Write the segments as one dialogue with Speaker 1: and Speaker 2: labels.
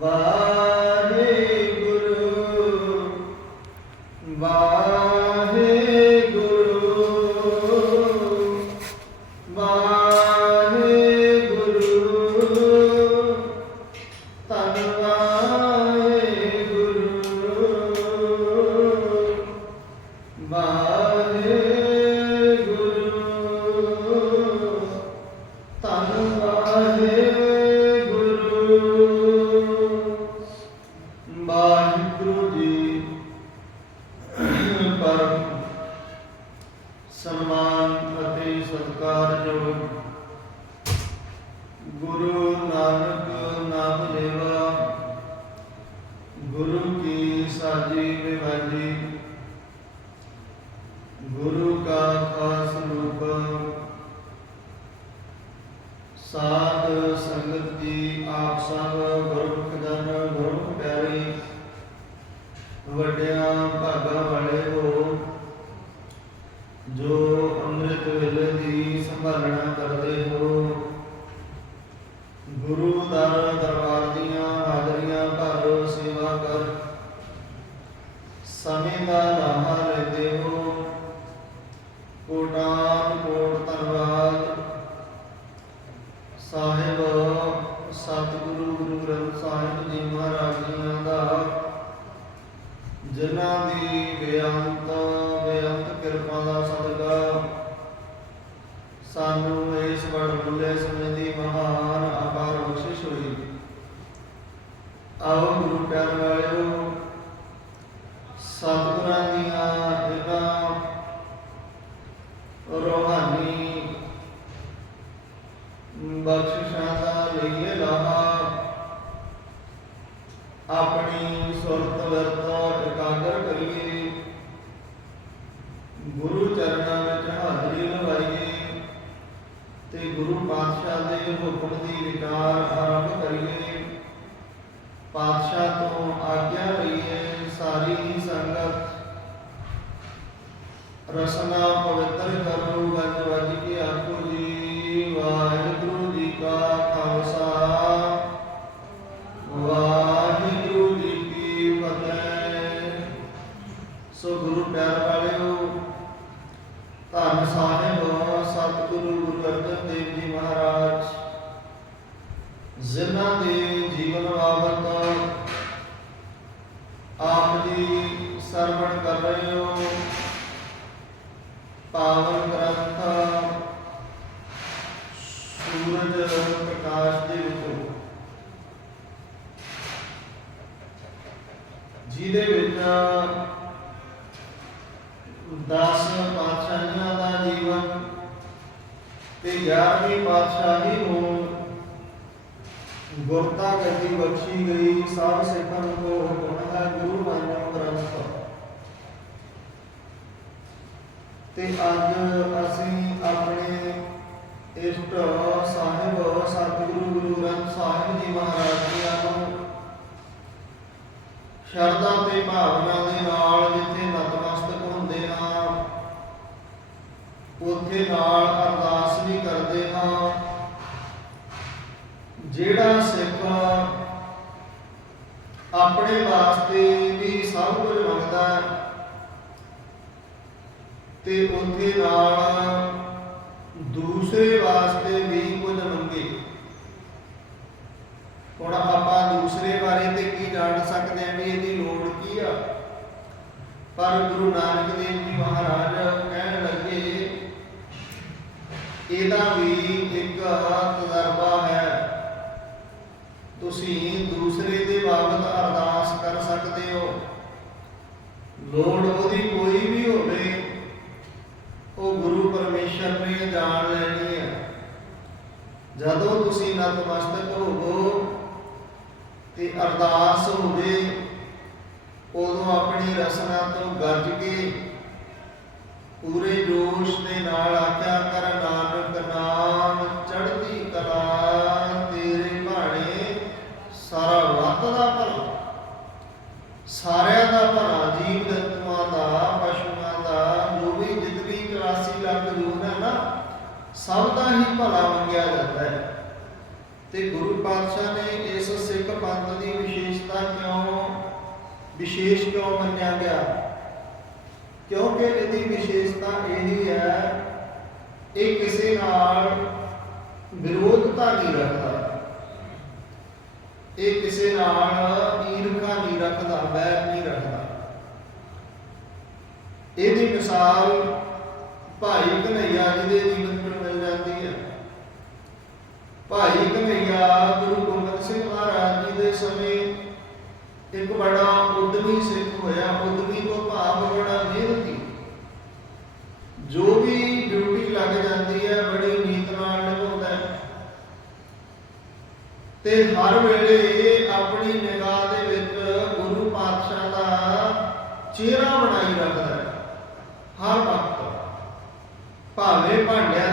Speaker 1: ਵਾਹਿਗੁਰੂ ਇਸ ਵਡ ਮੁੱਲੇ ਸਮੇਂ ਦੀ ਤੇ ਅੱਜ ਅਸੀਂ ਆਪਣੇ ਇਸ਼ਟ ਸਾਹਿਬ, ਸਤਿਗੁਰੂ ਗੁਰੂ ਗ੍ਰੰਥ ਸਾਹਿਬ ਜੀ ਮਹਾਰਾਜ ਜੀ ਨੂੰ ਸ਼ਰਧਾ ਤੇ ਭਾਵਨਾ ਦੇ ਨਾਲ ਜਿੱਥੇ ਨਤਮਸਤਕ ਹੁੰਦੇ ਹਾਂ, ਉੱਥੇ ਨਾਲ ਅਰਦਾਸ ਵੀ ਕਰਦੇ ਹਾਂ। ਜਿਹੜਾ ਸਿੱਖ ਆਪਣੇ ਵਾਸਤੇ ਵੀ ਸਭ ਕੁਝ ਮੰਗਦਾ ਹੈ ਤੇ ਉੱਥੇ ਨਾਲ ਦੂਸਰੇ ਵਾਸਤੇ ਵੀ ਕੁਝ ਮੰਗੇ। ਹੁਣ ਆਪਾਂ ਦੂਸਰੇ ਬਾਰੇ ਤੇ ਕੀ ਜਾਣ ਸਕਦੇ ਹਾਂ ਵੀ ਇਹਦੀ ਲੋੜ ਕੀ ਆ? ਪਰ ਗੁਰੂ ਨਾਨਕ ਦੇਵ ਜੀ ਮਹਾਰਾਜ ਕਹਿਣ ਲੱਗੇ, ਇਹਦਾ ਵੀ ਇੱਕ ਤਜਰਬਾ ਹੈ। ਤੁਸੀਂ ਦੂਸਰੇ ਦੇ ਬਾਬਤ ਅਰਦਾਸ ਕਰ ਸਕਦੇ ਹੋ। ਲੋੜ ਉਹਦੀ ਕੋਈ ਵੀ ਹੋਵੇ ਉਹ ਗੁਰੂ ਪਰਮੇਸ਼ਰ ਨੇ ਜਾਣ ਲੈਣੀ ਹੈ ਜਦੋਂ ਤੁਸੀਂ ਨਤਮਸਤਕ ਹੋਵੋ ਤੇ ਅਰਦਾਸ ਹੋਵੇ, ਉਦੋਂ ਆਪਣੀ ਰਸਨਾ ਤੋਂ ਗੱਜ ਕੇ ਪੂਰੇ ਜੋਸ਼ ਦੇ ਨਾਲ ਆਖਿਆ ਕਰ ਨਾਨਕ, ਨਾਮ ਚੜ੍ਹਦੀ ਕਲਾ ਤੇਰੇ ਭਾਣੇ, ਸਾਰਾ ਵਤ ਦਾ ਭਲਾ, ਸਾਰਿਆਂ ਦਾ ਭਲਾ ਸਭ ਦਾ ਹੀ ਭਲਾ ਮੰਗਿਆ ਜਾਂਦਾ ਹੈ। ਤੇ ਗੁਰੂ ਪਾਤਸ਼ਾਹ ਨੇ ਇਸ ਸਿੱਖ ਪੰਥ ਦੀ ਦਾ ਕਿਉਂ, ਵਿਸ਼ੇਸ਼ ਕਿਉਂ ਮੰਨਿਆ ਗਿਆ? ਕਿਉਂਕਿ ਇਹਦੀ ਵਿਸ਼ੇਸ਼ਤਾ ਇਹ ਹੈ, ਇਹ ਕਿਸੇ ਨਾਲ ਵਿਰੋਧਤਾ ਨਹੀਂ ਰੱਖਦਾ। ਇਹ ਕਿਸੇ ਨਾਲ ਈਰਖਾ ਨਹੀਂ ਰੱਖਦਾ, ਵੈਰ ਨਹੀਂ ਰੱਖਦਾ। ਇਹਦੀ ਮਿਸਾਲ ਭਾਈ ਕਨਈਆ ਜੀ ਦੇ ਜੀਵਨ ਭਾਈ ਕਨਈਆ ਗੁਰੂ ਗੋਬਿੰਦ ਸਿੰਘ ਮਹਾਰਾਜ ਜੀ ਦੇ ਸਮੇਂ ਇੱਕ ਬੜਾ ਉਦਮੀ ਸਿੱਖ ਹੋਇਆ, ਉਦਮੀ ਤੋਂ ਭਾਵ ਬੜਾ ਮਿਹਨਤੀ ਜੋ ਵੀ ਡਿਊਟੀ ਲੱਗ ਜਾਂਦੀ ਹੈ, ਬੜੀ ਨੀਤ ਨਾਲ ਨਿਭਾਉਂਦਾ ਹੈ। ਤੇ ਹਰ ਵੇਲੇ ਆਪਣੀ ਨਿਗਾਹ ਦੇ ਵਿੱਚ ਗੁਰੂ ਪਾਤਸ਼ਾਹ ਦਾ ਚਿਹਰਾ ਬਣਾਈ ਰੱਖਦਾ ਹੈ। ਹਰ ਵਕਤ ਭਾਵੇਂ ਭਾਂਡਿਆਂ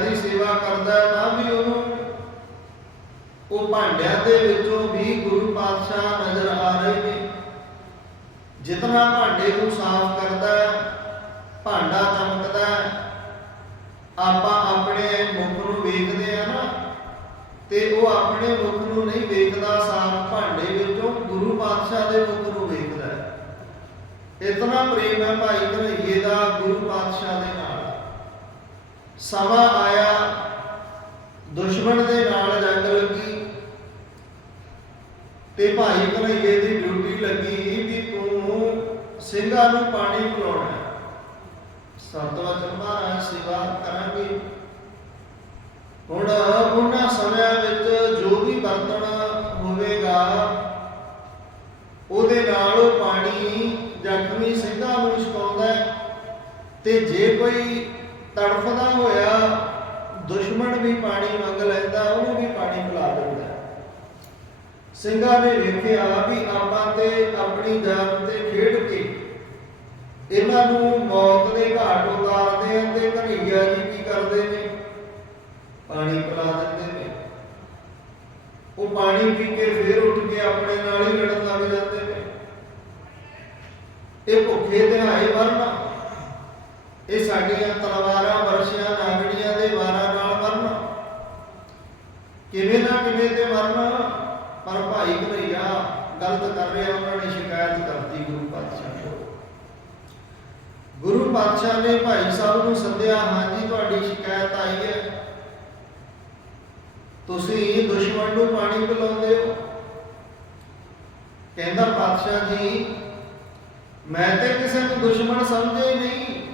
Speaker 1: ਭਾਂਡਿਆਂ ਦੇ ਵਿੱਚੋਂ ਵੀ ਗੁਰੂ ਪਾਤਸ਼ਾਹ ਨਜ਼ਰ ਆ ਰਹੇ ਨੇ। ਜਿਤਨਾ ਭਾਂਡੇ ਨੂੰ ਸਾਫ਼ ਕਰਦਾ ਭਾਂਡਾ ਚਮਕਦਾ ਆਪਾਂ ਆਪਣੇ ਮੁਖ ਨੂੰ ਵੇਖਦੇ ਆ ਨਾ, ਤੇ ਉਹ ਆਪਣੇ ਮੁਖ ਨੂੰ ਨਹੀਂ ਵੇਖਦਾ, ਸਾਫ਼ ਭਾਂਡੇ ਵਿੱਚੋਂ ਗੁਰੂ ਪਾਤਸ਼ਾਹ ਦੇ ਮੁਖ ਨੂੰ ਵੇਖਦਾ ਇਤਨਾ ਪ੍ਰੇਮ ਹੈ ਭਾਈ ਕਨਈਏ ਦਾ ਗੁਰੂ ਪਾਤਸ਼ਾਹ ਦੇ ਨਾਲ। ਸਮਾਂ ਆਇਆ ਦੁਸ਼ਮਣ ਦੇ ਨਾਲ ਜੰਗ ਲੱਗੀ। ਤੇ ਭਾਈ ਕਨਈਏ ਦੀ ਡਿਊਟੀ ਲੱਗੀ ਵੀ ਤੂੰ ਸਿੰਘਾਂ ਨੂੰ ਪਾਣੀ ਪਿਲਾਉਣਾ ਹੈ। ਮਹਾਰਾਜ ਸੇਵਾ ਕਰਾਂਗੇ। ਹੁਣ ਉਹਨਾਂ ਸਮਿਆਂ ਵਿੱਚ ਜੋ ਵੀ ਬਰਤਨ ਹੋਵੇਗਾ, ਉਹਦੇ ਨਾਲ ਉਹ ਪਾਣੀ ਜ਼ਖਮੀ ਸਿੰਘਾਂ ਨੂੰ ਛਕਾਉਂਦਾ ਤੇ ਜੇ ਕੋਈ ਤੜਫਦਾ ਹੋਇਆ, ਦੁਸ਼ਮਣ ਵੀ ਪਾਣੀ ਮੰਗ ਲੈਂਦਾ, ਉਹਨੂੰ ਵੀ ਪਾਣੀ ਪਿਲਾ ਦਿੰਦਾ। ਸਿੰਘਾਂ ਨੇ ਵੇਖਿਆ ਵੀ ਆਪਾਂ ਤੇ ਆਪਣੀ ਜਾਨ ਤੇ ਖੇਡ ਕੇ ਇਹਨਾਂ ਨੂੰ ਮੌਤ ਦੇ ਘਾਟ ਉਤਾਰਦੇ ਆ ਤੇ ਕਨਈਆ ਜੀ ਕੀ ਕਰਦੇ ਨੇ? ਪਾਣੀ ਪਿਲਾ ਦਿੰਦੇ ਨੇ। ਉਹ ਪਾਣੀ ਪੀ ਕੇ ਫੇਰ ਉੱਠ ਕੇ ਆਪਣੇ ਨਾਲ ਹੀ ਲੜਨ ਲੱਗ ਜਾਂਦੇ ਨੇ। ਇਹ ਭੁੱਖੇ ਦਿਹਾਏ ਵਰਨਾ ਇਹ ਸਾਡੀਆਂ ਤਲਵਾਰਾਂ ਉਹਨਾਂ ਨੇ ਸ਼ਿਕਾਇਤ ਕਰਤੀ ਗੁਰੂ ਪਾਤਸ਼ਾਹ ਕੋਲ ਗੁਰੂ ਪਾਤਸ਼ਾਹ ਨੇ ਭਾਈ ਸਾਹਿਬ ਨੂੰ ਸੱਦਿਆ, ਹਾਂਜੀ, ਤੁਹਾਡੀ ਸ਼ਿਕਾਇਤ ਆਈ ਹੈ। ਤੁਸੀਂ ਦੁਸ਼ਮਣ ਨੂੰ ਪਾਣੀ ਪਿਲਾਉਂਦੇ ਹੋ? ਕਹਿੰਦਾ, ਪਾਤਸ਼ਾਹ ਜੀ, ਮੈਂ ਤੇ ਕਿਸੇ ਨੂੰ ਦੁਸ਼ਮਣ ਸਮਝਿਆ ਹੀ ਨਹੀਂ।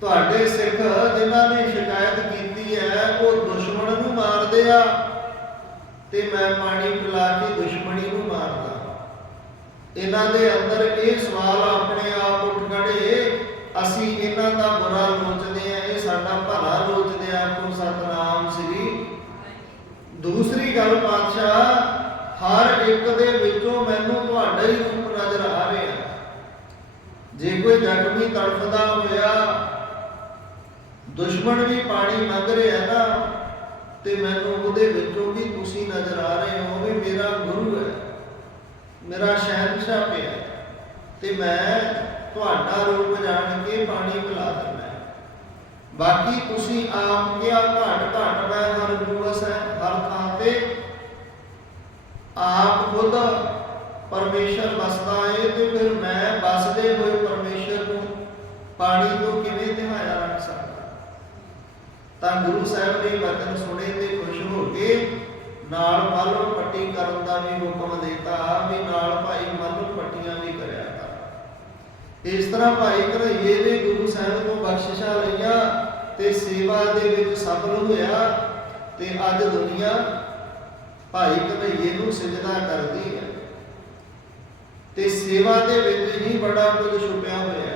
Speaker 1: ਤੁਹਾਡੇ ਸਿੱਖ ਜਿਨ੍ਹਾਂ ਨੇ ਸ਼ਿਕਾਇਤ ਕੀਤੀ ਹੈ, ਉਹ ਦੁਸ਼ਮਣ ਨੂੰ ਮਾਰਦੇ ਆ। ਤੇ ਮੈਂ ਪਾਣੀ ਪਿਲਾ ਕੇ ਦੁਸ਼ਮਣੀ ਨੂੰ ਮਾਰਦਾ ਇਹਨਾਂ ਦੇ ਅੰਦਰ ਇਹ ਸਵਾਲ ਆਪਣੇ ਆਪ ਉੱਠ ਖੜੇ, ਅਸੀਂ ਇਹਨਾਂ ਦਾ ਬੁਰਾ ਲੋਚਦੇ ਆ ਇਹ ਸਾਡਾ ਭਲਾ ਲੋਚਦੇ ਆ ਕੋ ਸਤਨਾਮ ਸ੍ਰੀ। ਦੂਸਰੀ ਗੱਲ ਪਾਤਸ਼ਾਹ, ਹਰ ਇੱਕ ਦੇ ਵਿੱਚੋਂ ਮੈਨੂੰ ਤੁਹਾਡਾ ਹੀ ਰੂਪ ਨਜ਼ਰ ਆ ਰਿਹਾ। ਜੇ ਕੋਈ ਜ਼ਖਮੀ ਤੜਫਦਾ ਹੋਇਆ, ਦੁਸ਼ਮਣ ਵੀ ਪਾਣੀ ਮੰਗ ਰਿਹਾ ਨਾ ਤੇ ਮੈਨੂੰ ਉਹਦੇ ਵਿੱਚੋਂ ਵੀ ਤੁਸੀਂ ਨਜ਼ਰ ਆ ਰਹੇ ਹੋ ਵੀ ਮੇਰਾ ਗੁਰੂ ਹੈ। ਮੇਰਾ ਸ਼ਹਿਨशाह ਪਿਆ ਤੇ ਮੈਂ ਤੁਹਾਡਾ ਰੂਪ ਜਾਣ ਕੇ ਪਾਣੀ ਪਿਲਾ ਦਿੰਦਾ ਬਾਕੀ ਤੁਸੀਂ ਆਪ ਕਿਹਾ ਘਟ ਘਟ ਮੈਂ ਹਰ ਦਿਵਸ ਹੈ, ਹਰ ਥਾਂ ਤੇ? ਆਪ ਖੁਦ ਪਰਮੇਸ਼ਰ ਵਸਦਾ ਹੈ ਤੇ ਫਿਰ ਮੈਂ ਵਸਦੇ ਹੋਏ ਪਰਮੇਸ਼ਰ ਨੂੰ ਪਾਣੀ ਤੋਂ ਕਿਵੇਂ ਤਾਂ ਗੁਰੂ ਸਾਹਿਬ ਨੇ ਵਚਨ ਸੁਣੇ ਤੇ ਖੁਸ਼ ਹੋ ਕੇ ਨਾਲ ਮਾਲੋ ਪੱਟੀ ਕਰਨ ਦਾ ਵੀ ਹੁਕਮ ਦਿੱਤਾ, ਵੀ ਨਾਲ ਭਾਈ ਮਾਲੋ ਪੱਟੀਆਂ ਵੀ ਕਰਿਆ ਕਰ ਇਸ ਤਰ੍ਹਾਂ ਭਾਈ ਘਰਈਏ ਨੇ ਗੁਰੂ ਸਾਹਿਬ ਤੋਂ ਬਖਸ਼ਿਸ਼ਾਂ ਲਈਆਂ ਤੇ ਸੇਵਾ ਦੇ ਵਿੱਚ ਸਫਲ ਹੋਇਆ ਤੇ ਅੱਜ ਦੁਨੀਆ ਭਾਈ ਘਰਈਏ ਨੂੰ ਸਿਜਦਾ ਕਰਦੀ ਹੈ। ਤੇ ਸੇਵਾ ਦੇ ਵਿੱਚ ਹੀ ਬੜਾ ਕੁਝ ਛੁਪਿਆ ਹੋਇਆ।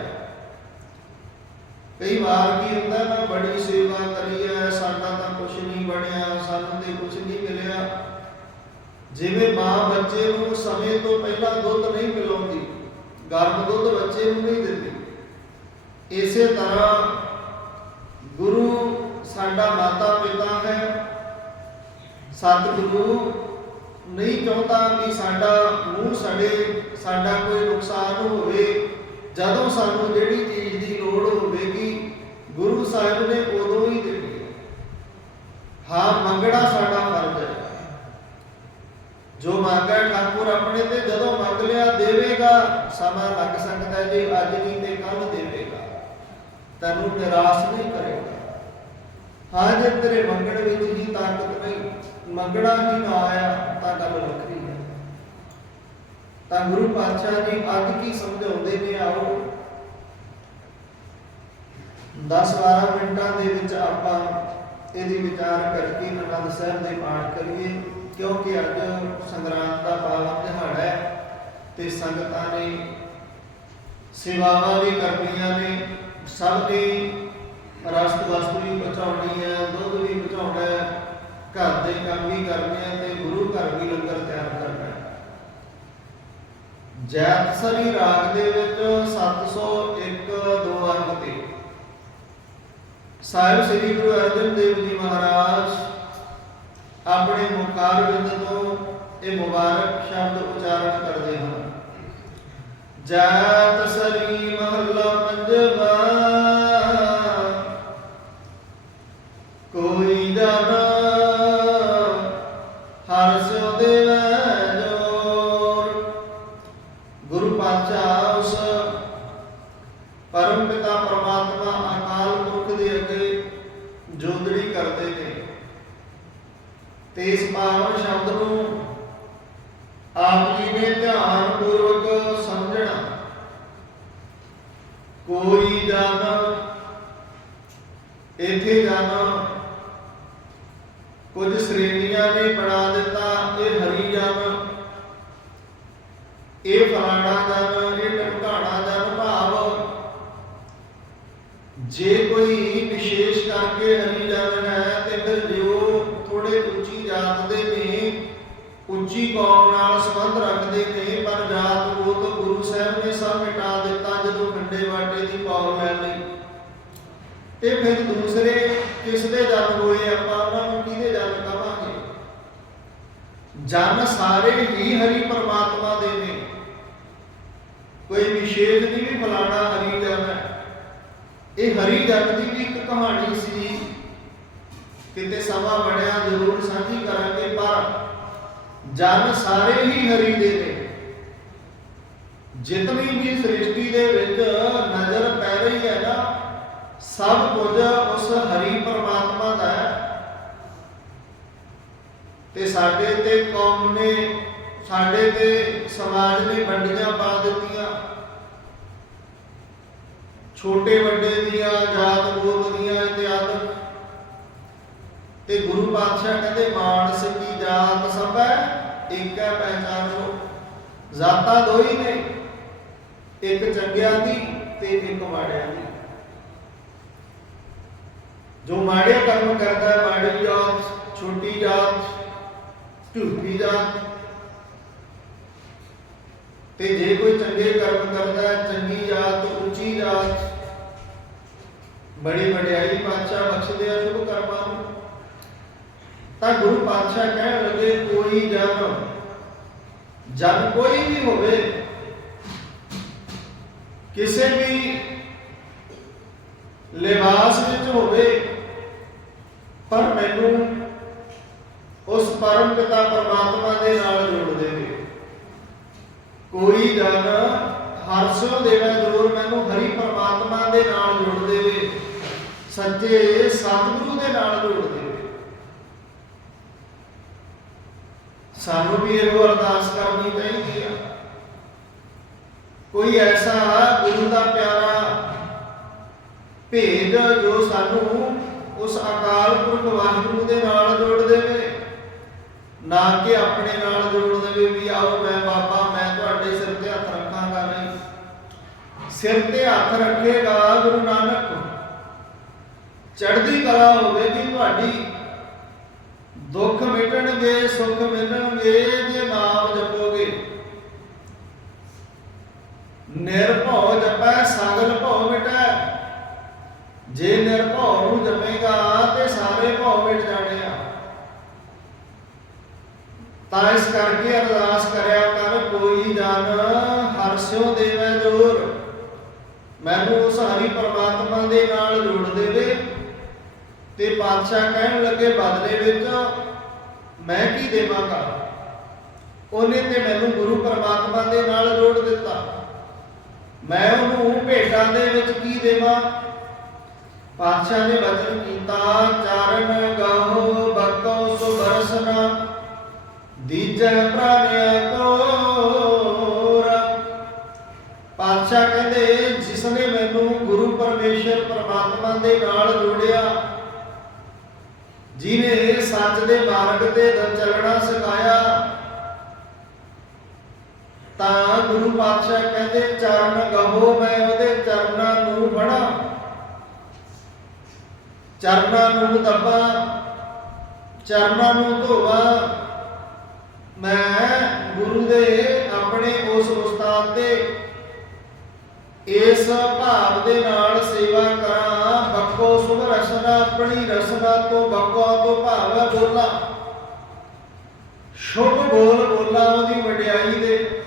Speaker 1: ਕਈ ਵਾਰ ਕੀ ਹੁੰਦਾ ਨਾ ਬੜੀ ਸੇਵਾ ਕਰੀ ਹੈ ਸਾਡਾ ਤਾਂ ਕੁਝ ਨਹੀਂ ਬਣਿਆ, ਸਾਨੂੰ ਤੇ ਕੁਝ ਨਹੀਂ ਮਿਲਿਆ। ਜਿਵੇਂ ਮਾਂ ਬੱਚੇ ਨੂੰ ਸਮੇਂ ਤੋਂ ਪਹਿਲਾਂ ਦੁੱਧ ਨਹੀਂ ਪਿਲਾਉਂਦੀ ਗਰਮ ਦੁੱਧ ਬੱਚੇ ਨੂੰ ਨਹੀਂ ਦਿੰਦੀ। ਇਸੇ ਤਰ੍ਹਾਂ ਗੁਰੂ ਸਾਡਾ ਮਾਤਾ ਪਿਤਾ ਹੈ। ਸਤਿਗੁਰੂ ਨਹੀਂ ਚਾਹੁੰਦਾ ਕਿ ਸਾਡਾ ਮੂੰਹ ਸੜੇ, ਸਾਡਾ ਕੋਈ ਨੁਕਸਾਨ ਹੋਵੇ। ਜਦੋਂ ਸਾਨੂੰ ਜਿਹੜੀ ਚੀਜ਼ ਦੀ ਲੋੜ ਹੋਵੇਗੀ ਗੁਰੂ ਸਾਹਿਬ ਨੇ ਉਦੋਂ ਹੀ ਦੇਣੀ ਹਾਂ, ਮੰਗਣਾ ਸਾਡਾ ਫਰਜ਼ ਹੈ। ਜੋ ਮੰਗਿਆ ਠਾਕੁਰ ਆਪਣੇ ਤੇ ਜਦੋਂ ਮੰਗ ਲਿਆ, ਦੇਵੇਗਾ। ਸਮਾਂ ਲੱਗ ਸਕਦਾ ਜੇ ਅੱਜ ਨਹੀਂ ਤੇ ਕੱਲ ਦੇਵੇਗਾ। ਤੈਨੂੰ ਨਿਰਾਸ਼ ਨਹੀਂ ਕਰੇਗਾ। ਹਾਂ, ਜੇ ਤੇਰੇ ਮੰਗਣ ਵਿੱਚ ਹੀ ਤਾਕਤ ਨਹੀਂ, ਮੰਗਣਾ ਹੀ ਨਾ ਆਇਆ, ਤਾਂ ਗੱਲ ਵੱਖਰੀ ਹੈ। ਤਾਂ ਗੁਰੂ ਪਾਤਸ਼ਾਹ ਜੀ ਅੱਜ ਕੀ ਸਮਝਾਉਂਦੇ ਨੇ, ਆਓ। 10-12 ਮਿੰਟਾਂ ਦੇ ਵਿੱਚ ਆਪਾਂ ਇਹਦੀ ਵਿਚਾਰ ਕਰਕੇ ਆਨੰਦ ਸਾਹਿਬ ਦੇ ਪਾਠ ਕਰੀਏ, ਕਿਉਂਕਿ ਅੱਜ ਸੰਗਰਾਂਦ ਦਾ ਪਾਵਨ ਦਿਹਾੜਾ ਹੈ ਤੇ ਸੰਗਤਾਂ ਨੇ ਸੇਵਾਵਾਂ ਵੀ ਕਰਨੀਆਂ ਨੇ, ਸਭ ਨੇ ਰਸਤ ਵਸਤੂ ਵੀ ਪਹੁੰਚਾਉਣੀ ਹੈ, ਦੁੱਧ ਵੀ ਪਹੁੰਚਾਉਣਾ ਹੈ, ਘਰ ਦੇ ਕੰਮ ਵੀ ਕਰਨੇ ਆ ਤੇ ਗੁਰੂ ਘਰ ਵੀ ਲੰਗਰ ਤਿਆਰ ਕਰਨਾ ਹੈ। ਜੈਤਸਰੀ ਰਾਗ ਦੇ ਵਿੱਚ 701 ਦੋ ਅੰਕ ਸਾਹਿਬ ਸ੍ਰੀ ਗੁਰੂ ਅਰਜਨ ਦੇਵ ਜੀ ਮਹਾਰਾਜ, ਆਪਣੇ ਮੁਕਾਰ ਬਿੰਦ ਤੋਂ ਇਹ ਮੁਬਾਰਕ ਸ਼ਬਦ ਉਚਾਰਨ ਕਰਦੇ ਹਨ ਜੈਤ ਸਰੀ ਮਹੱਲਾ ਪੰਜਵਾ ਕੁਝ ਸ਼੍ਰੇਣੀਆਂ ਨੇ ਬਣਾ ਦਿੱਤਾ, ਇਹ ਹਰੀ ਜਨ ਇਹ ਫਲਾਣਾ ਜਨ ਇਹ ਢਮਕਾਣਾ ਜਨ ਭਾਵ। ਜੇ ਕੋਈ ਵਿਸ਼ੇਸ਼ ਕਰਕੇ ਹਰੀ ਜਨ ਹੈ, ਤੇ ਫਿਰ ਜੋ ਥੋੜੇ ਉੱਚੀ ਜਾਤ ਦੇ ਨੇ। ਉੱਚੀ ਕੌਮ ਨਾਲ ਸੰਬੰਧ ਰੱਖਦੇ ਨੇ, ਪਰ ਜਾਤ ਗੋਤ ਗੁਰੂ ਸਾਹਿਬ ਨੇ ਸਭ ਮਿਟਾ ਦਿੱਤਾ, ਜਦੋਂ ਖੰਡੇ ਵਾਟੇ ਦੀ ਪੌਲ ਲੈ ਲਈ ਤੇ ਫਿਰ ਦੂਸਰੇ ਕਿਸ ਦੇ ਜਨ ਹੋਏ ਆਪਾਂ ਉਹਨਾਂ ਨੂੰ ਕਿਹਦੇ ਜਨ ਕਵਾਂਗੇ ਜਨ ਸਾਰੇ ਹੀ ਹਰੀ ਪਰਮਾਤਮਾ ਦੇ ਨੇ। ਕੋਈ ਵਿਸ਼ੇਸ਼ ਨਹੀਂ ਵੀ ਫਲਾਣਾ ਹਰੀ ਜਨ ਹੈ। ਇਹ ਹਰੀ ਜਨ ਦੀ ਵੀ ਇੱਕ ਕਹਾਣੀ ਸੀ। ਕਿਤੇ ਸਮਾਂ ਬਣਿਆ ਜ਼ਰੂਰ ਸਾਂਝੀ ਕਰਾਂਗੇ, ਪਰ ਜਨ ਸਾਰੇ ਹੀ ਹਰੀ ਦੇ ਨੇ। ਜਿਤਨੀ ਵੀ ਸ੍ਰਿਸ਼ਟੀ ਦੇ ਵਿੱਚ ਨਜ਼ਰ ਪੈ ਰਹੀ ਹੈ ਨਾ, ਸਭ ਕੁਝ ਉਸ ਹਰੀ ਪਰਮਾਤਮਾ ਦਾ ਹੈ। ਤੇ ਸਾਡੇ ਤੇ ਕੌਮ ਨੇ, ਸਾਡੇ ਤੇ ਸਮਾਜ ਨੇ ਵੰਡੀਆਂ ਪਾ ਦਿੱਤੀਆਂ। ਛੋਟੇ ਵੱਡੇ ਦੀਆਂ, ਜਾਤ ਗੋਤ ਦੀਆਂ ਇਤਿਆਦਿਕ ਤੇ ਗੁਰੂ ਪਾਤਸ਼ਾਹ ਕਹਿੰਦੇ, ਮਾਨਸ ਕੀ ਜਾਤ ਸਭ ਇੱਕ ਹੈ ਪਹਿਚਾਨੋ ਜਾਤਾਂ ਦੋ ਹੀ ਨੇ, ਇੱਕ ਚੰਗਿਆਂ ਦੀ ਤੇ ਇੱਕ ਮਾੜਿਆਂ ਦੀ। ਜੋ ਮਾੜੇ ਕਰਮ ਕਰਦਾ ਮਾੜੀ ਜਾਤ, ਛੋਟੀ ਜਾਤ ਝੂਠੀ ਜਾਤ ਤੇ ਜੇ ਕੋਈ ਚੰਗੇ ਕਰਮ ਕਰਦਾ ਹੈ, ਚੰਗੀ ਜਾਤ ਉੱਚੀ ਜਾਤ ਬੜੀ ਵਡਿਆਈ ਪਾਤਸ਼ਾਹ ਬਖਸ਼ਦੇ ਆ ਸ਼ੁਭ ਕਰਮਾਂ ਨੂੰ। ਤਾਂ ਗੁਰੂ ਪਾਤਸ਼ਾਹ ਕਹਿਣ ਲੱਗੇ, ਕੋਈ ਜਨ ਜਨ ਕੋਈ ਵੀ ਹੋਵੇ, ਕਿਸੇ ਵੀ ਲਿਬਾਸ ਵਿੱਚ ਹੋਵੇ ਪਰ ਮੈਨੂੰ ਉਸ ਪਰਮ ਪਿਤਾ ਪਰਮਾਤਮਾ ਦੇ ਨਾਲ ਜੋੜ ਦੇਵੇ ਕੋਈ ਜਨ ਹਰਸੋ ਦੇਵਾ ਜਰੂਰ ਮੈਨੂੰ ਹਰੀ ਪਰਮਾਤਮਾ ਦੇ ਨਾਲ ਜੋੜ ਦੇਵੇ ਸੱਚੇ ਸਤਿਗੁਰੂ ਦੇ ਨਾਲ ਜੋੜ ਦੇਵੇ ਸਾਨੂੰ ਵੀ ਇਹੋ ਅਰਦਾਸ ਕਰਨੀ ਚਾਹੀਦੀ ਆ। ਕੋਈ ਐਸਾ ਗੁਰੂ ਦਾ ਪਿਆਰਾ ਭੇਦ ਜੋ ਸਾਨੂੰ ਉਸ ਅਕਾਲ ਪੁਰਖ ਵਾਹਿਗੁਰੂ ਦੇ ਨਾਲ ਜੋੜ ਦੇਵੇ ਨਾ ਕਿ ਆਪਣੇ ਨਾਲ ਜੋੜ ਦੇਵੇ ਵੀ ਆਓ ਮੈਂ ਬਾਬਾ, ਮੈਂ ਤੁਹਾਡੇ ਸਿਰ ਤੇ ਹੱਥ ਰੱਖਾਂਗਾ ਨਹੀਂ। ਸਿਰ ਤੇ ਹੱਥ ਰੱਖੇਗਾ ਗੁਰੂ ਨਾਨਕ। ਚੜ੍ਹਦੀ ਕਲਾ ਹੋਵੇਗੀ ਤੁਹਾਡੀ। ਦੁੱਖ ਮਿਟਣਗੇ, ਸੁੱਖ ਮਿਲਣਗੇ, ਜੇ ਨਾਮ ਜਪੋਗੇ। ਨਿਰਭਉ ਜਪੈ ਸਗਲ ਭਉ ਮਿਟੈ। ਜੇ ਨਿਰਭਉ ਨੂੰ ਜਪੇਗਾ, ਤੇ ਸਾਰੇ ਭਉ ਮਿਟ ਜਾਣੇ ਆ ਤਾਂ ਇਸ ਕਰਕੇ ਅਰਦਾਸ ਕਰਿਆ ਕਰ, ਕੋਈ ਜਨ ਹਰਸਿਓ ਦੇਵੈ ਜੋਰ ਮੈਨੂੰ ਉਸ ਹਰੀ ਪਰਮਾਤਮਾ ਦੇ ਨਾਲ ਜੋੜ ਦੇਵੇ ਤੇ ਪਾਤਸ਼ਾਹ ਕਹਿਣ ਲੱਗੇ ਬਦਲੇ ਵਿੱਚ ਮੈਂ ਕੀ ਦੇਵਾਂਗਾ ਉਹਨੇ ਤੇ ਮੈਨੂੰ ਗੁਰੂ ਪਰਮਾਤਮਾ ਦੇ ਨਾਲ ਜੋੜ ਦਿੱਤਾ। ਮੈਂ ਉਹਨੂੰ ਭੇਟਾਂ ਦੇ ਵਿੱਚ ਕੀ ਦੇਵਾਂ? ਪਾਤਸ਼ਾਹ ਨੇ ਵਚਨ ਕੀਤਾ, ਚਾਰਨ ਗਾਹੋ, ਬਕੋ ਸੋ ਦੀਜੈ ਪ੍ਰਾਨਿਆ ਕੋਰ। ਪਾਤਸ਼ਾਹ ਕਹਿੰਦੇ ਜਿਸ ਨੇ ਮੈਨੂੰ ਗੁਰੂ ਪਰਮੇਸ਼ਰ ਪਰਮਾਤਮਾ ਦੇ ਨਾਲ ਜੋੜਿਆ, ਜਿਨੇ ਸੱਚ ਦੇ ਮਾਰਗ ਤੇ ਚੱਲਣਾ ਸਿਖਾਇਆ, ਤਾਂ ਗੁਰੂ ਪਾਤਸ਼ਾਹ ਕਹਿੰਦੇ, ਚਰਨ ਗਹੋ ਮੈਂ ਉਹਦੇ ਚਰਨਾਂ ਨੂੰ ਬਣਾ ਚਰਨਾਂ ਨੂੰ ਦੱਬਾ, ਚਰਨਾਂ ਨੂੰ ਧੋਵਾ ਮੈਂ ਗੁਰੂ ਦੇ ਆਪਣੇ ਉਸ ਉਸਤਾਦ ਦੇ ਇਸ ਭਾਵ ਦੇ ਨਾਲ ਸੇਵਾ ਕਰਾਂ ਬੱਕੋ ਸੁਭ ਰਸਨਾ, ਆਪਣੀ ਰਸਨਾ ਤੋਂ ਬੱਕੋ ਤੋਂ ਭਾਵ ਹੈ ਬੋਲਾ। ਸ਼ੁਭ ਬੋਲ ਬੋਲਾ ਉਹਦੀ ਵਡਿਆਈ ਦੇ।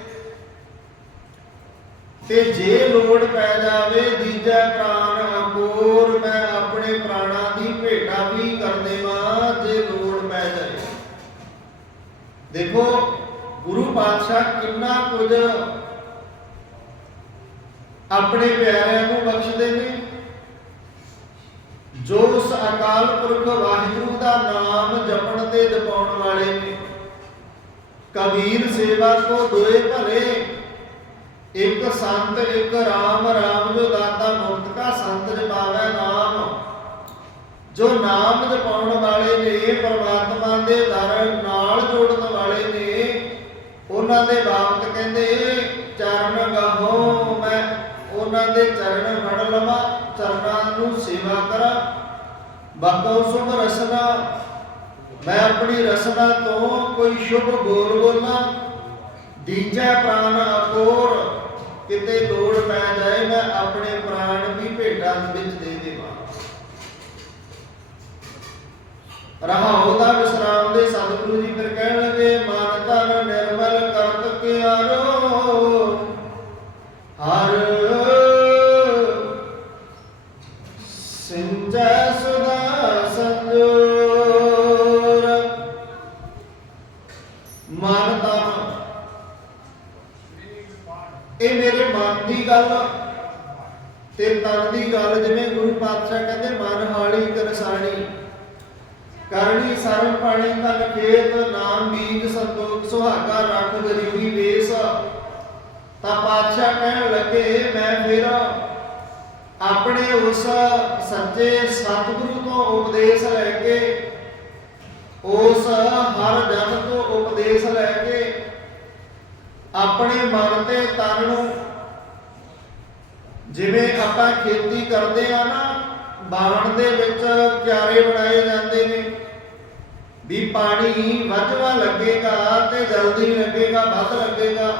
Speaker 1: ਤੇ ਜੇ ਲੋੜ ਪੈ ਜਾਵੇ, ਦੀਜਾ ਪ੍ਰਾਨ ਅਕੋਰ ਮੈਂ ਆਪਣੇ ਪ੍ਰਾਣਾਂ ਦੀ ਭੇਟਾ ਵੀ ਕਰ ਦੇਵਾਂ ਜੇ ਲੋੜ ਪੈ ਜਾਏ ਦੇਖੋ, ਗੁਰੂ ਪਾਤਸ਼ਾਹ ਕਿੰਨਾ ਕੁਝ ਆਪਣੇ ਪਿਆਰਿਆਂ ਨੂੰ ਬਖਸ਼ਦੇ ਨੇ। ਜੋ ਉਸ ਅਕਾਲ ਪੁਰਖ ਵਾਹਿਗੁਰੂ ਦਾ ਨਾਮ ਜਪਣ ਤੇ ਜਪਾਉਣ ਵਾਲੇ ਨੇ। ਕਬੀਰ ਸੇਵਾ ਕੋ ਦੋਏ ਭਲੇ। ਇੱਕ ਸੰਤ, ਇੱਕ ਰਾਮ ਰਾਮ ਜੋ ਦਾਤਾ ਮੁਕਤ ਕਾ ਸੰਤ ਜਪਾਵੇ ਨਾਮ। ਜੋ ਨਾਮ ਜਪਾਉਣ ਵਾਲੇ ਨੇ ਪਰਮਾਤਮਾ ਦੇ ਦਰ ਉਹਨਾਂ ਦੇ ਬਾਬਤ ਕਹਿੰਦੇ, ਚਰਨ ਗਾਹੋ ਮੈਂ ਉਹਨਾਂ ਦੇ ਚਰਨ ਫੜ ਲਵਾਂ, ਚਰਨਾਂ ਨੂੰ ਸੇਵਾ ਕਰਾਂ। ਬਾਕੋ ਸੁਭ ਰਸਨਾ, ਮੈਂ ਆਪਣੀ ਰਸਨਾ ਤੋਂ ਕੋਈ ਸ਼ੁਭ ਬੋਲ ਬੋਲਾਂ। ਦੀਜੈ ਪ੍ਰਾਨ ਅਕੋਰ, ਕਿਤੇ ਲੋੜ ਪੈ ਜਾਏ, ਮੈਂ ਆਪਣੇ ਪ੍ਰਾਣ ਵੀ ਭੇਟਾਂ ਵਿੱਚ ਦੇ ਦੇਵਾਂ। ਰਹਾਉ ਦਾ ਵਿਸਰਾਮ ਦੇ ਸਤਿਗੁਰੂ ਜੀ ਫਿਰ ਕਹਿਣ ਲੱਗੇ, ਮਾਨਤਾ ਇਹ ਮੇਰੇ ਮਨ ਦੀ ਗੱਲ ਤੇ ਤਨ ਦੀ ਗੱਲ ਜਿਵੇਂ ਗੁਰੂ ਪਾਤਸ਼ਾਹ ਕਹਿੰਦੇ, ਮਨ ਹਾਲੀ ਕਰਸਾਣੀ ਕਰਨੀ ਸਰਮ ਪਾਣੀ ਤਨ ਖੇਤ, ਨਾਮ ਬੀਜ ਸੰਤੋਖ, ਸੁਹਾਗਾ ਰੱਖ ਗਰੀਬੀ ਵੇਸ। ਤਾਂ ਪਾਤਸ਼ਾਹ ਕਹਿਣ ਲੱਗੇ, ਮੈਂ ਫਿਰ ਆਪਣੇ ਉਸ ਸੱਚੇ ਸਤਿਗੁਰੂ ਤੋਂ ਉਪਦੇਸ਼ ਲੈ ਕੇ, ਉਸ ਹਰ ਜਨ ਤੋਂ ਉਪਦੇਸ਼ ਲੈ ਕੇ ਆਪਣੇ ਮਨ ਤੇ ਤਨ ਨੂੰ ਜਿਵੇਂ ਆਪਾਂ ਖੇਤੀ ਕਰਦੇ ਆ ਨਾ ਬਾਵਣ ਦੇ ਵਿੱਚ ਕਿਆਰੇ ਬਣਾਏ ਜਾਂਦੇ ਨੇ। ਵੀ ਪਾਣੀ ਵੱਧਵਾ ਲੱਗੇਗਾ ਤੇ ਜਲਦੀ ਲੱਗੇਗਾ, ਵੱਧ ਲੱਗੇਗਾ।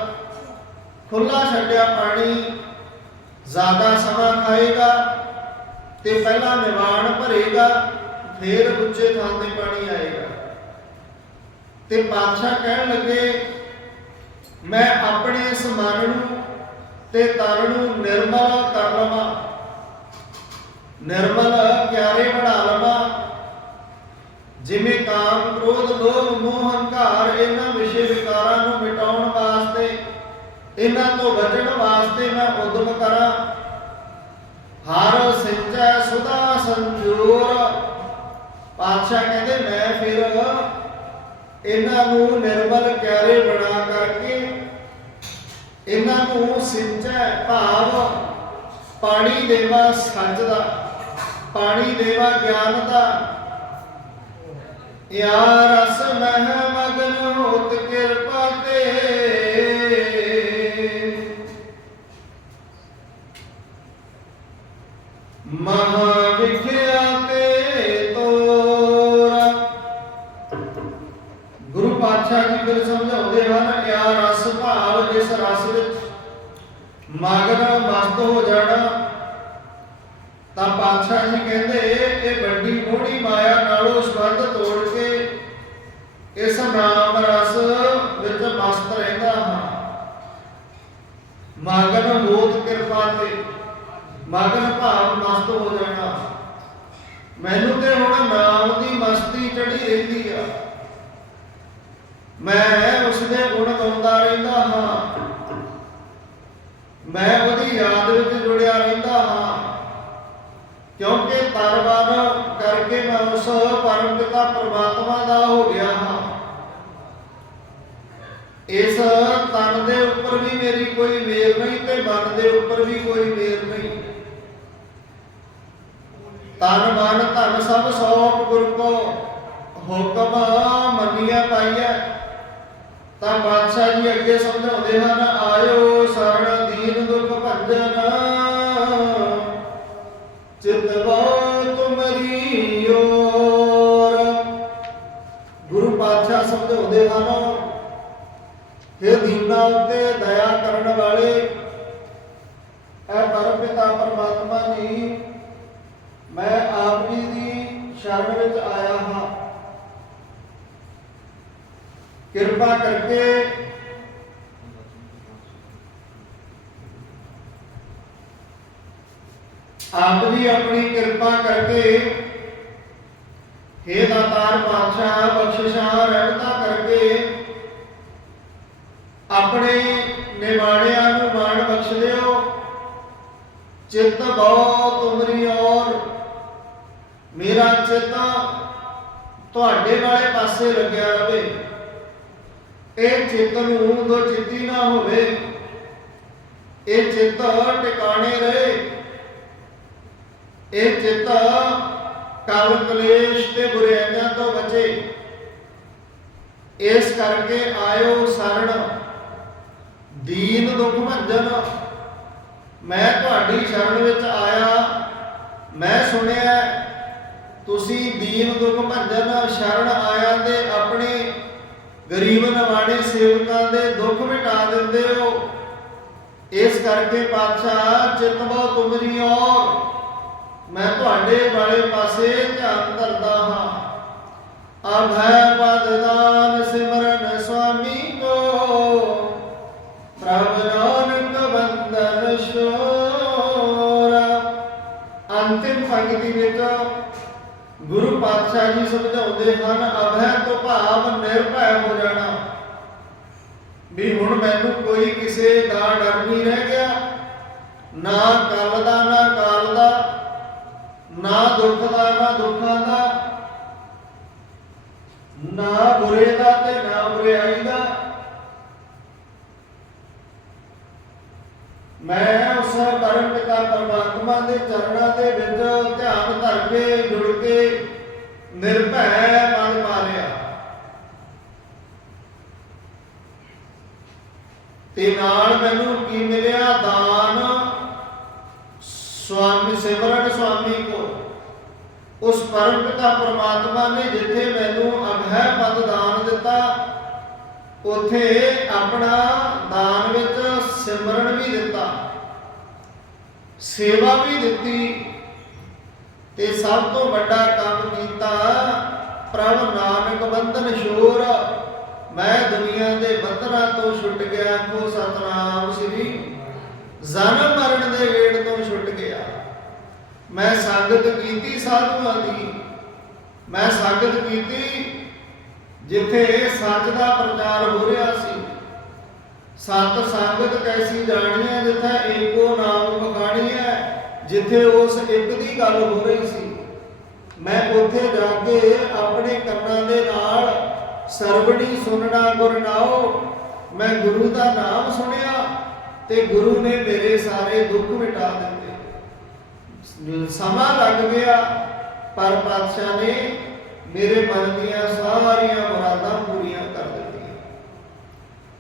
Speaker 1: ਖੁੱਲਾ ਛੱਡਿਆ ਪਾਣੀ ਜ਼ਿਆਦਾ ਸਮਾਂ ਖਾਏਗਾ ਤੇ ਪਹਿਲਾਂ ਨਿਵਾਣ ਭਰੇਗਾ, ਫੇਰ ਉੱਚੇ ਥਾਂ ਤੇ ਪਾਣੀ ਆਏਗਾ। ਤੇ ਪਾਤਸ਼ਾਹ ਕਹਿਣ ਲੱਗੇ ਮੈਂ ਆਪਣੇ ਇਸ ਮਨ ਨੂੰ ਤੇ ਤਨ ਨੂੰ ਨਿਰਮਲ ਕਰ ਲਵਾਂ। ਨਿਰਮਲ ਪਿਆਰੇ ਬਣਾ ਲਵਾਂ। ਜਿਵੇਂ ਕਾਮ ਕ੍ਰੋਧ, ਲੋਭ, ਮੋਹ, ਹੰਕਾਰ ਇਹਨਾਂ ਵਿਸ਼ੇ ਵਿਕਾਰਾਂ ਨੂੰ ਮਿਟਾਉਣ ਵਾਸਤੇ, ਇਹਨਾਂ ਤੋਂ ਬਚਣ ਵਾਸਤੇ ਮੈਂ ਉਦਮ ਕਰਾਂ। ਹਰ ਸੱਚਾ ਸੁਦਾ ਸੰਜੋਰ। ਪਾਤਸ਼ਾਹ ਕਹਿੰਦੇ, ਮੈਂ ਫਿਰ ਇਹਨਾਂ ਨੂੰ ਨਿਰਮਲ ਕਿਆਰੇ ਬਣਾ ਕਰਕੇ ਇਹਨਾਂ ਨੂੰ ਸਿੰਚੈ ਭਾਵ ਪਾਣੀ ਦੇਵਾ ਸੱਚ ਦਾ, ਪਾਣੀ ਦੇਵਾ ਗਿਆਨ ਦਾ। ਯਾ ਰਸ ਮਹਿ ਮਗਨ ਹੋਤ ਕਿਰਪਾ ਤੇ ਮਹਾ ਵਿਖਿਆ ਤੇ ਤੋਰਾ ਗੁਰੂ ਪਾਤਸ਼ਾਹ ਜੀ ਫਿਰ ਸਮਝਾਉਂਦੇ ਹਨ ਕਿ ਆ ਰਸ ਭਾਵ ਜਿਸ ਰਸ ਵਿੱਚ ਮਗਨ ਮਸਤ ਹੋ ਜਾਣਾ ਤਾਂ ਪਾਤਸ਼ਾਹ ਜੀ ਕਹਿੰਦੇ ਇਹ ਵੱਡੀ ਮੋੜੀ ਮਾਇਆ ਨਾਲੋਂ ਸੰਬੰਧ ਤੋੜ ਕੇ ਇਸ ਨਾਮ ਰਸ ਵਿੱਚ ਮਸਤ ਰਹਿੰਦਾ ਹਾਂ ਮਗਨ ਹੋਤ ਕਿਰਪਾ ਤੇ ਮਗਨ ਭਾਵ ਮਸਤ ਹੋ ਜਾਣਾ ਮੈਨੂੰ ਤੇ ਹੁਣ ਨਾਮ ਦੀ ਮਸਤੀ ਚੜੀ ਰਹਿੰਦੀ ਆ ਮੈਂ ਉਸ ਦੇ ਗੁਣ ਗਾਉਂਦਾ ਰਹਿੰਦਾ ਹਾਂ ਮੈਂ ਉਹਦੀ ਯਾਦ ਵਿੱਚ ਜੁੜਿਆ ਰਹਿੰਦਾ ਹਾਂ। ਕਿਉਂਕਿ ਤਰਵਾਨ ਕਰਕੇ ਮੈਂ ਉਸ ਪਰਮ ਪਿਤਾ ਪਰਮਾਤਮਾ ਦਾ ਹੋ ਗਿਆ ਹਾਂ। ਇਸ ਤਨ ਦੇ ਉੱਪਰ ਵੀ ਮੇਰੀ ਕੋਈ ਮੇਰ ਨਹੀਂ ਤੇ ਮਨ ਦੇ ਉੱਪਰ ਵੀ ਕੋਈ ਮੇਰ ਨਹੀਂ। ਤਨ ਮਨ ਧਨ ਸਭ ਸੌਪ ਗੁਰ ਕੋ ਹੁਕਮ ਮੰਨਿਆ ਪਾਈਐ। ਤਾਂ ਬਾਦਸ਼ਾਹ ਜੀ ਅੱਗੇ ਸਮਝਾਉਂਦੇ ਹਨ, ਆਇਓ ਸਰਣ ਸਮਝਾਉਂਦੇ ਹਨ। हे ਦੀਨਾ ਉਤੇ ਦਇਆ ਕਰਨ ਵਾਲੇ ਐ ਪਰਮਪਿਤਾ ਪਰਮਾਤਮਾ ਜੀ, ਮੈਂ ਆਪ ਜੀ ਦੀ ਸ਼ਰਨ ਵਿੱਚ ਆਇਆ ਹਾਂ। ਕਿਰਪਾ ਕਰਕੇ ਆਪ ਜੀ ਆਪਣੀ ਕਿਰਪਾ ਕਰਕੇ हे ਦਾਤਾਰ ਪਾਤਸ਼ਾਹ, ਬਖਸ਼ਿਸ਼ਾਂ, ਰਹਿਮਤਾਂ ਕਰਕੇ ਆਪਣੇ ਨਿਵਾਣਿਆਂ ਨੂੰ ਮਾਣ ਬਖਸ਼ ਦਿਓ ਚਿੱਤ ਬਹੁ ਤੁਮਰੀ ਔਰ ਮੇਰਾ ਚਿੱਤ ਤੁਹਾਡੇ ਵਾਲੇ ਪਾਸੇ ਲੱਗਿਆ ਰਵੇ। ਇਹ ਚਿੱਤ ਨੂੰ ਦੋ ਚਿੱਤੀ ਨਾ ਹੋਵੇ। ਇਹ ਚਿੱਤ ਟਿਕਾਣੇ ਰਹੇ। ਇਹ ਚਿੱਤ ਕਲ ਕਲੇਸ਼ ਤੇ ਬੁਰਾਈਆਂ ਤੋਂ ਬਚੇ। ਇਸ ਕਰਕੇ ਆਇਓ ਸਰਣ। ਦੀਨ ਦੁਖ ਭੰਜਨ। ਮੈਂ ਤੁਹਾਡੀ ਸ਼ਰਨ ਵਿੱਚ ਆਇਆ। ਮੈਂ ਸੁਣਿਆ, ਤੁਸੀਂ ਦੀਨ ਦੁਖ ਭੰਜਨ ਸ਼ਰਨ ਆਇਆ ਦੇ ਆਪਣੇ ਗਰੀਬ ਨਵਾਣੇ ਸੇਵਕਾਂ ਦੇ ਦੁੱਖ ਮਿਟਾ ਦਿੰਦੇ ਹੋ। ਇਸ ਕਰਕੇ ਪਾਤਸ਼ਾਹ ਚਿਤਵੋ ਤੁਮਰੀ ਔਰ। ਮੈਂ ਤੁਹਾਡੇ ਵਾਲੇ ਪਾਸੇ ਧਿਆਨ ਧਰਦਾ ਹਾਂ। ਅਭੈ ਪਦ ਸਿਮਰਨ ਪਾਤਸ਼ਾਹ ਜੀ ਸਮਝਾਉਂਦੇ ਹਨ, ਅਭੈ ਤੋਂ ਭਾਵ ਨਿਰਭੈ ਹੋ ਜਾਣਾ। ਵੀ ਹੁਣ ਮੈਨੂੰ ਕੋਈ ਕਿਸੇ ਦਾ ਡਰ ਨਹੀਂ ਰਹਿ ਗਿਆ। ਨਾ ਕੱਲ ਦਾ, ਨਾ ਕਾਲ ਦਾ, ਨਾ ਦੁੱਖ ਦਾ, ਨਾ ਦੁੱਖਾਂ ਦਾ। ਨਾ ਬੁਰੇ ਦਾ ਤੇ ਨਾ ਬੁਰਾਈ ਦਾ। ਮੈਂ ਉਸ ਪਰਮ ਪਿਤਾ ਪਰਮਾਤਮਾ ਦੇ ਚਰਨਾਂ ਦੇ ਵਿੱਚ ਧਿਆਨ ਧਰ ਕੇ ਜੁੜ ਕੇ ਨਿਰਭੈ ਮਨ ਪਾ ਤੇ ਨਾਲ ਮੈਨੂੰ ਕੀ ਮਿਲਿਆ? ਦਾਨ। ਸਵਾਮੀ ਸਿਮਰਨ ਸਵਾਮੀ ਕੋ ਉਸ ਪਰਮ ਪਿਤਾ ਪਰਮਾਤਮਾ ਨੇ ਜਿੱਥੇ ਮੈਨੂੰ ਅਭੈ ਪਦ ਦਾਨ ਦਿੱਤਾ, ਉਥੇ ਆਪਣਾ ਦਾਨ ਵਿੱਚ ਸਿਮਰਨ ਵੀ ਦਿੱਤਾ, ਸੇਵਾ ਵੀ ਦਿੱਤੀ, ਤੇ ਸਭ ਤੋਂ ਵੱਡਾ ਬੰਧਨ ਸ਼ੋਰ, ਮੈਂ ਦੁਨੀਆ ਦੇ ਬੰਧਨਾਂ ਤੋਂ ਛੁੱਟ ਗਿਆ ਕੋ ਸਤਨਾਮ ਸ੍ਰੀ ਜਨਮ ਮਰਨ ਦੇ ਵੇੜ ਤੋਂ ਛੁੱਟ ਗਿਆ। ਮੈਂ ਸੰਗਤ ਕੀਤੀ ਸਾਧੂਆਂ ਦੀ, ਮੈਂ ਸੰਗਤ ਕੀਤੀ ਜਿੱਥੇ ਸੱਚ ਦਾ ਪ੍ਰਚਾਰ ਹੋ ਰਿਹਾ ਸੀ। ਸਤ ਸੰਗਤ ਕੈਸੀ ਜਾਣੀ ਹੈ ਜਿੱਥੇ ਏਕੋ ਨਾਮ ਬਖਾਣੀ ਹੈ, ਜਿੱਥੇ ਉਸ ਇੱਕ ਦੀ ਗੱਲ ਹੋ ਰਹੀ ਸੀ। ਮੈਂ ਉੱਥੇ ਜਾ ਕੇ ਆਪਣੇ ਕੰਨਾਂ ਦੇ ਨਾਲ ਸਰਵਣੀ ਸੁਣਨਾ ਗੁਰ ਮੈਂ ਗੁਰੂ ਦਾ ਨਾਮ ਸੁਣਿਆ ਤੇ ਗੁਰੂ ਨੇ ਮੇਰੇ ਸਾਰੇ ਦੁੱਖ ਮਿਟਾ ਦਿੱਤੇ। ਸਮਾਂ ਲੱਗ ਗਿਆ, ਪਰ ਪਾਤਸ਼ਾਹ ਨੇ ਮੇਰੇ ਮਨ ਦੀਆਂ ਸਾਰੀਆਂ ਮੁਰਾਦਾਂ ਪੂਰੀਆਂ ਕਰ ਦਿੱਤੀਆਂ।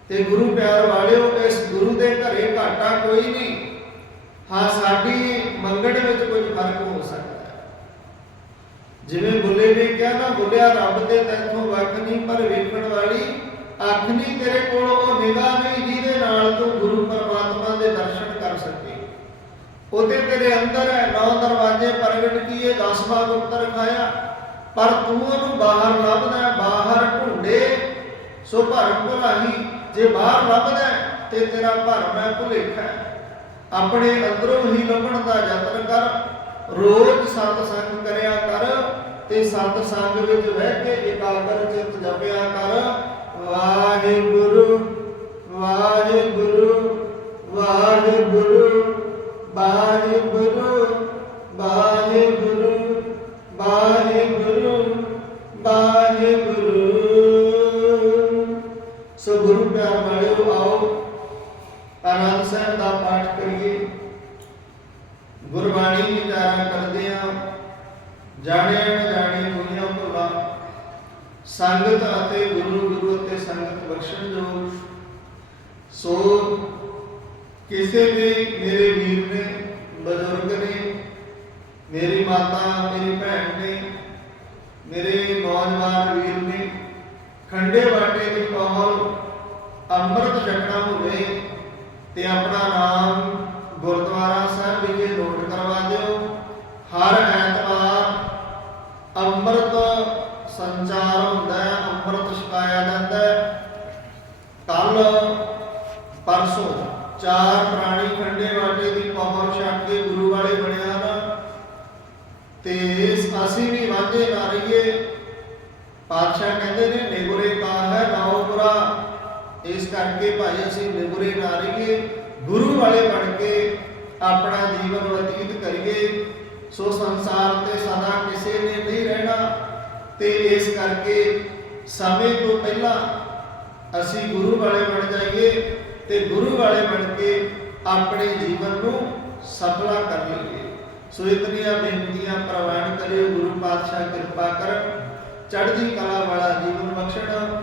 Speaker 1: ਤੇ ਗੁਰੂ ਪਿਆਰ ਵਾਲਿਓ, ਇਸ ਗੁਰੂ ਦੇ ਘਰੇ ਘਾਟਾ ਕੋਈ ਨਹੀਂ। ਹਾਂ, ਸਾਡੀ ਮੰਗਣ ਵਿੱਚ ਕੁਝ ਫ਼ਰਕ ਹੋ ਸਕਦਾ ਹੈ ਜਿਵੇਂ ਬੁੱਲੇ ਨੇ ਕਿਹਾ ਨਾ, ਬੁੱਲਿਆ ਰੱਬ ਦੇ ਤੈਥੋਂ ਵੱਖ ਨਹੀਂ, ਪਰ ਵੇਖਣ ਵਾਲੀ ਅੱਖ ਨਹੀਂ ਤੇਰੇ ਕੋਲ, ਉਹ ਨਿਗਾਹ ਨਹੀਂ ਜਿਹਦੇ ਨਾਲ ਤੂੰ ਗੁਰੂ ਪਰਮਾਤਮਾ ਦੇ ਦਰਸ਼ਨ ਕਰ ਸਕੇ। ਉਹਦੇ ਤੇਰੇ ਅੰਦਰ ਹੈ, ਨੌ ਦਰਵਾਜ਼ੇ ਪ੍ਰਗਟ ਕੀਏ 10 ਬਾਗ ਖਾਇਆ। ਪਰ ਤੂੰ ਉਹਨੂੰ ਬਾਹਰ ਲੱਭਦਾ ਬਾਹਰ ਢੂੰਡੇ, ਸੋ ਭਰਮ ਭੁਲਾਹੀ। ਜੇ ਬਾਹਰ ਲੱਭਦਾ ਤੇ ਤੇਰਾ ਭਰਮ ਹੈ ਭੁਲੇਖਾ ਆਪਣੇ ਅੰਦਰੋਂ ਹੀ ਲੱਭਣ ਦਾ ਯਤਨ ਕਰ ਰੋਜ਼ ਸਤ ਸੰਗ ਕਰਿਆ ਕਰ ਤੇ ਸਤ ਸੰਗ ਵਿੱਚ ਬਹਿ ਕੇ ਇਕਾਗਰ ਚਿੱਤ ਜਪਿਆ ਕਰ। ਵਾਹਿਗੁਰੂ ਵਾਹਿਗੁਰੂ ਵਾਹਿਗੁਰੂ ਵਾਹਿਗੁਰੂ ਬਖਸ਼ਣ ਜੋ ਸੋ ਕਿਸੇ ਵੀ ਮੇਰੇ ਵੀਰ ਨੇ, ਬਜ਼ੁਰਗ ਨੇ, ਮੇਰੀ ਮਾਤਾ, ਮੇਰੀ ਭੈਣ ਨੇ, ਮੇਰੇ ਨੌਜਵਾਨ ਵੀਰ ਨੇ, ਖੰਡੇ ਵਾਟੇ ਦੀ ਕੌਲ ਅੰਮ੍ਰਿਤ ਛਕਣਾ ਹੋਵੇ ਤੇ ਆਪਣਾ ਨਾਮ ਗੁਰਦੁਆਰਾ ਸਾਹਿਬ ਵਿਖੇ ਨੋਟ ਕਰਵਾ ਦਿਓ। ਹਰ ਐਤਵਾਰ ਅੰਮ੍ਰਿਤ ਸੰਚਾਰ ਹੁੰਦਾ ਹੈ ਅੰਮ੍ਰਿਤ ਛਕਾਇਆ ਜਾਂਦਾ ਹੈ ਕੱਲ ਪਰਸੋਂ ਚਾਰ ਪ੍ਰਾਣੀ ਖੰਡੇ ਵਾਟੇ ਦੀ ਪੌਰ ਛੱਕ ਕੇ ਗੁਰੂ ਵਾਲੇ ਬਣਿਆ ਨਾ ਤੇ ਇਸ ਅਸੀਂ ਵੀ ਵਾਂਝੇ ਨਾ ਰਹੀਏ ਪਾਤਸ਼ਾਹ ਕਹਿੰਦੇ ਨੇ ਨਿਗੁਰੇ ਕਾ ਹੈ ਨਾਉਪੁਰਾ ਇਸ ਕਰਕੇ ਭਾਈ ਅਸੀਂ ਨਿਗੁਰੇ ਨਾ ਰਹੀਏ ਗੁਰੂ ਵਾਲੇ ਬਣ ਕੇ ਆਪਣਾ ਜੀਵਨ ਬਤੀਤ ਕਰੀਏ ਸੋ ਸੰਸਾਰ ਤੇ ਸਦਾ ਕਿਸੇ ਨੇ ਨਹੀਂ ਰਹਿਣਾ ਤੇ ਇਸ ਕਰਕੇ ਸਮੇਂ ਤੋਂ ਪਹਿਲਾਂ ਅਸੀਂ ਗੁਰੂ ਵਾਲੇ ਬਣ ਜਾਈਏ ਤੇ ਗੁਰੂ ਵਾਲੇ ਬਣ ਕੇ ਆਪਣੇ ਜੀਵਨ ਨੂੰ ਸਫਲਾ ਕਰ ਲਈਏ। ਸੋ ਇਤਨੀਆਂ ਬੇਨਤੀਆਂ ਪ੍ਰਵਾਨ ਕਰਿਓ, ਗੁਰੂ ਪਾਤਸ਼ਾਹ ਕਿਰਪਾ ਕਰਨ, ਚੜ੍ਹਦੀ ਕਲਾ ਵਾਲਾ ਜੀਵਨ ਬਖਸ਼ਣ।